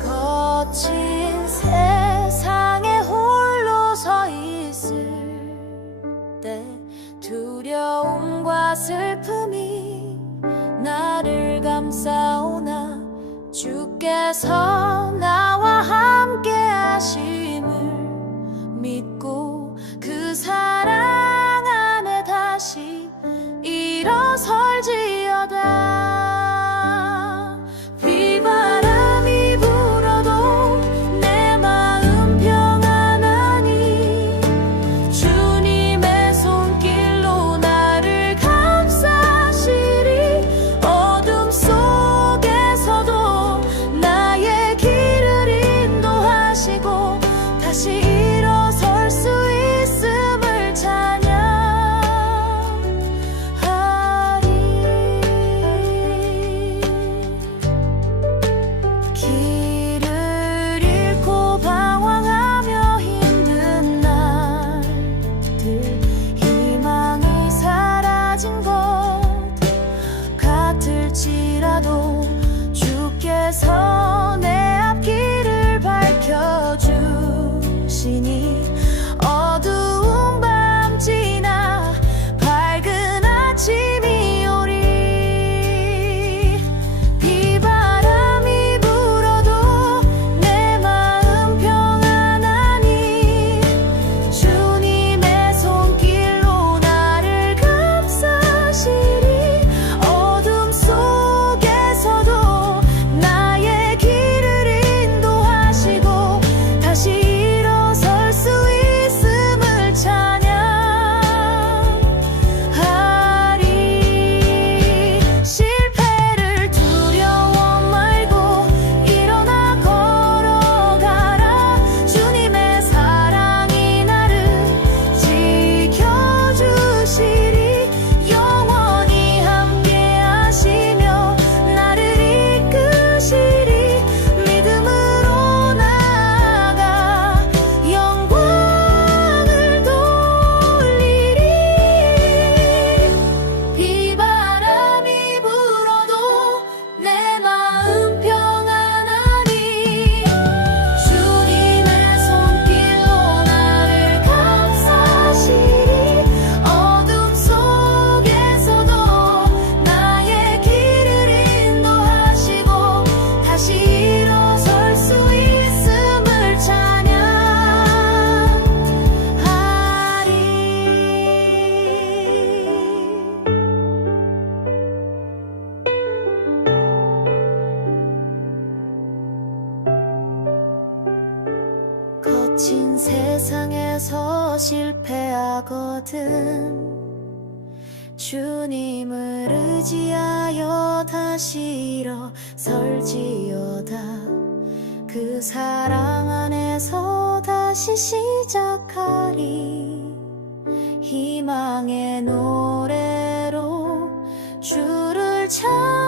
거친 세상에 홀로 서 있을 때 두려움과 슬픔이 나를 감싸오나 주께서 나 일어설지어다 거친 세상에서 실패하거든. 주님을 의지하여 다시 일어설지어다. 그 사랑 안에서 다시 시작하리. 희망의 노래로 주를 찾